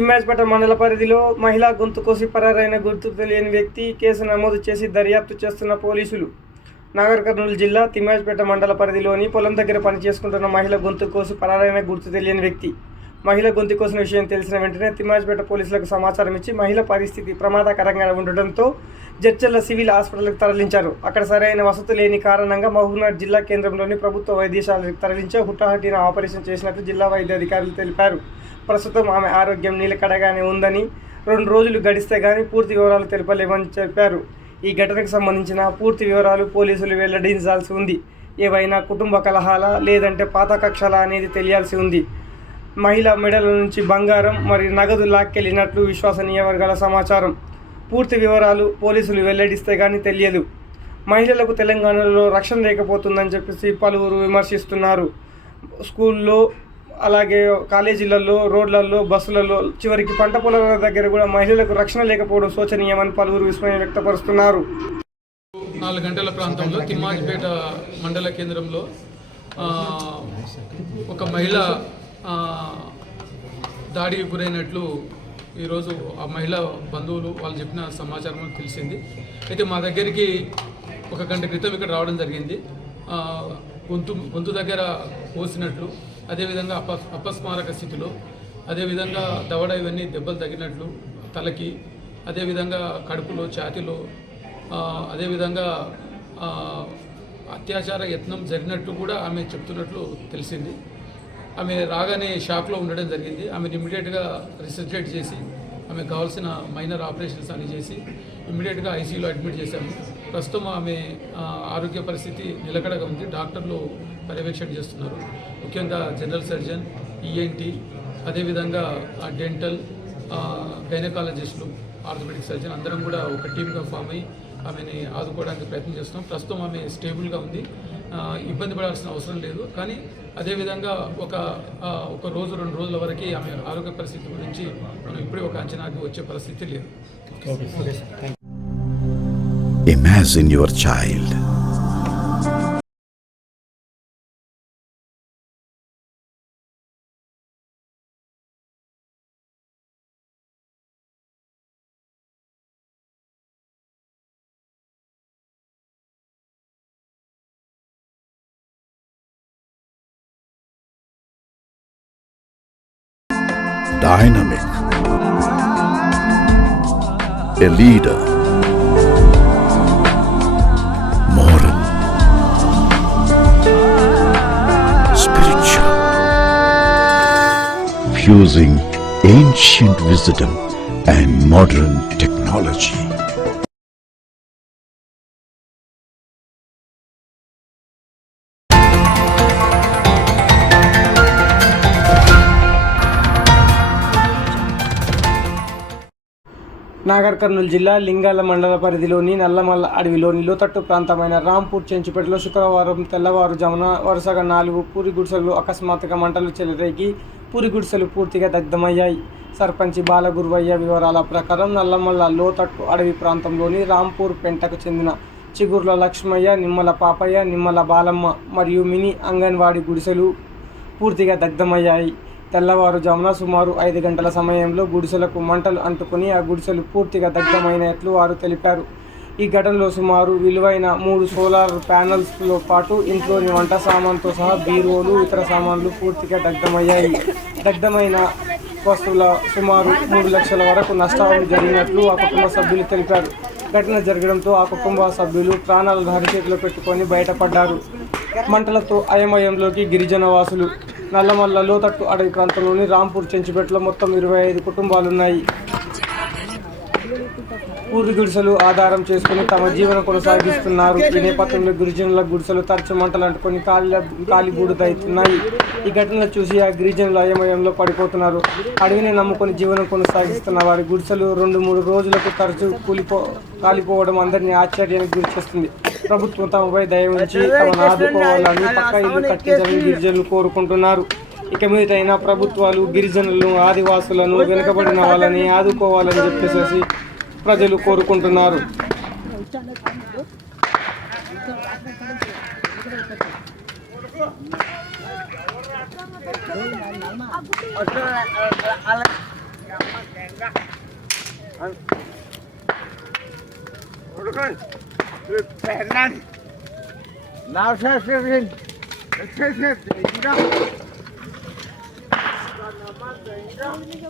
తిమ్మాజ్పేట మండల పరిధిలో మహిళా గొంతు కోసి పరారైన గుర్తు తెలియని వ్యక్తి కేసు నమోదు చేసి దర్యాప్తు చేస్తున్న పోలీసులు. నాగర్ కర్నూలు జిల్లా తిమ్మాజ్పేట మండల పరిధిలోని పొలం దగ్గర పనిచేసుకుంటున్న మహిళ గొంతు కోసి పరారైన గుర్తు తెలియని వ్యక్తి. మహిళ గొంతు కోసిన విషయం తెలిసిన వెంటనే తిమ్మాజ్పేట పోలీసులకు సమాచారం ఇచ్చి మహిళ పరిస్థితి ప్రమాదకరంగా ఉండడంతో జడ్చర్ల సివిల్ హాస్పిటల్కు తరలించారు. అక్కడ సరైన వసతి లేని కారణంగా మహబూబ్నగర్ జిల్లా కేంద్రంలోని ప్రభుత్వ వైద్యశాలకు తరలించి హుటాహుటిన ఆపరేషన్ చేసినట్లు జిల్లా వైద్య అధికారులు తెలిపారు. ప్రస్తుతం ఆమె ఆరోగ్యం నిలకడగానే ఉందని 2 రోజులు గడిస్తే గానీ పూర్తి వివరాలు తెలపలేమని చెప్పారు. ఈ ఘటనకు సంబంధించిన పూర్తి వివరాలు పోలీసులు వెల్లడించాల్సి ఉంది. ఏవైనా కుటుంబ కలహాలా లేదంటే పాత కక్షలా అనేది తెలియాల్సి ఉంది. మహిళ మెడల నుంచి బంగారం మరియు నగదు లాక్కెళ్లినట్లు విశ్వసనీయ వర్గాల సమాచారం. పూర్తి వివరాలు పోలీసులు వెల్లడిస్తే గానీ తెలియదు. మహిళలకు తెలంగాణలో రక్షణ లేకపోతుందని చెప్పేసి పలువురు విమర్శిస్తున్నారు. స్కూల్లో అలాగే కాలేజీలలో, రోడ్లలో, బస్సులలో, చివరికి పంట పొలాల దగ్గర కూడా మహిళలకు రక్షణ లేకపోవడం శోచనీయమని పలువురు విస్మయం వ్యక్తపరుస్తున్నారు. 4 గంటల ప్రాంతంలో తిమ్మాజ్పేట మండల కేంద్రంలో ఒక మహిళ దాడికి గురైనట్లు ఈరోజు ఆ మహిళ బంధువులు వాళ్ళు చెప్పిన సమాచారం తెలిసింది. అయితే మా దగ్గరికి 1 గంట క్రితం ఇక్కడ రావడం జరిగింది. గొంతు దగ్గర కోసినట్లు, అదేవిధంగా అపస్మారక స్థితిలో, అదేవిధంగా దవడ ఇవన్నీ దెబ్బలు తగినట్లు తలకి, అదేవిధంగా కడుపులో, ఛాతీలో, అదేవిధంగా అత్యాచార యత్నం జరిగినట్టు కూడా ఆమె చెప్తున్నట్లు తెలిసింది. ఆమె రాగానే షాక్లో ఉండడం జరిగింది. ఆమెను ఇమ్మీడియట్గా రిసర్జరేట్ చేసి ఆమెకు కావాల్సిన మైనర్ ఆపరేషన్స్ అన్ని చేసి ఇమ్మీడియట్గా ఐసీయూలో అడ్మిట్ చేశాము. ప్రస్తుతం ఆమె ఆరోగ్య పరిస్థితి నిలకడగా ఉంది. డాక్టర్లు పర్యవేక్షణ చేస్తున్నారు. ముఖ్యంగా జనరల్ సర్జన్, ఈఎన్టీ, అదేవిధంగా డెంటల్, గైనకాలజిస్టులు, ఆర్థోపెడిక్ సర్జన్ అందరం కూడా ఒక టీమ్గా ఫామ్ అయ్యి ఆమెని ఆదుకోవడానికి ప్రయత్నం చేస్తున్నాం. ప్రస్తుతం ఆమె స్టేబుల్గా ఉంది, ఇబ్బంది పడాల్సిన అవసరం లేదు. కానీ అదేవిధంగా ఒక రోజు 2 రోజుల వరకు ఆమె ఆరోగ్య పరిస్థితి గురించి మనం ఇప్పుడే ఒక అంచనాకి వచ్చే పరిస్థితి లేదు. Imagine your child dynamic, a leader, moral, spiritual, fusing ancient wisdom and modern technology. Nagar Kurnool జిల్లా లింగాల మండల పరిధిలోని నల్లమల్ల అడవిలోని లోతట్టు ప్రాంతమైన రాంపూర్ చెంచుపేటలో శుక్రవారం తెల్లవారుజామున వరుసగా 4 పూరి గుడిసెలు అకస్మాత్తుగా మంటలు చెలరేగి పూరి గుడిసెలు పూర్తిగా దగ్ధమయ్యాయి. సర్పంచి బాలగురువయ్య వివరాల ప్రకారం నల్లమల్ల లోతట్టు అడవి ప్రాంతంలోని రాంపూర్ పెంటకు చెందిన చిగుర్ల లక్ష్మయ్య, నిమ్మల పాపయ్య, నిమ్మల బాలమ్మ మరియు మినీ అంగన్వాడీ గుడిసెలు పూర్తిగా దగ్ధమయ్యాయి. తెల్లవారుజామున సుమారు 5 గంటల సమయంలో గుడిసెలకు మంటలు అంటుకుని ఆ గుడిసెలు పూర్తిగా దగ్ధమైనట్లు వారు తెలిపారు. ఈ ఘటనలో సుమారు విలువైన 3 సోలార్ ప్యానెల్స్తో పాటు ఇంట్లోని వంట సామాన్తో సహా బీరువాలు, ఇతర సామాన్లు పూర్తిగా దగ్ధమయ్యాయి. దగ్ధమైన వస్తువుల సుమారు 3 లక్షల వరకు నష్టాలు జరిగినట్లు ఆ కుటుంబ సభ్యులు తెలిపారు. ఘటన జరగడంతో ఆ కుటుంబ సభ్యులు ప్రాణాలను అరిచేతిలో పెట్టుకొని బయటపడ్డారు. మంటలతో అయమయంలోకి గిరిజన వాసులు. నల్లమల్ల లోతట్టు అడవి ప్రాంతంలోని రాంపూర్ చెంచుపేటలో మొత్తం 25 కుటుంబాలున్నాయి. పూరి గుడిసెలు ఆధారం చేసుకుని తమ జీవనం కొనసాగిస్తున్నారు. ఈ నేపథ్యంలో గిరిజనుల గుడిసెలు తరచు మంటలు అంటుకొని కాలిబూడిదవుతున్నాయి. ఈ ఘటనలు చూసి ఆ గిరిజనులు అయమయంలో పడిపోతున్నారు. అడవిని నమ్ముకొని జీవనం కొనసాగిస్తున్న వారి గుడిసెలు 2-3 రోజులకు తరచు కాలిపోవడం అందరినీ ఆశ్చర్యానికి గురిచేస్తుంది. ప్రభుత్వం తమపై దయ ఉంచి తమను ఆదుకోవాలని, పక్క ఇల్లు కట్టించాలని గిరిజనులు కోరుకుంటున్నారు. ఇక మీదైనా ప్రభుత్వాలు గిరిజనులను, ఆదివాసులను, వెనుకబడిన వాళ్ళని ఆదుకోవాలని చెప్పేసి ప్రజలు కోరుకుంటున్నారు.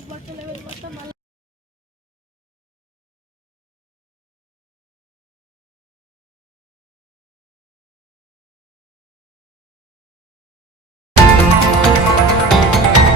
బట్టలు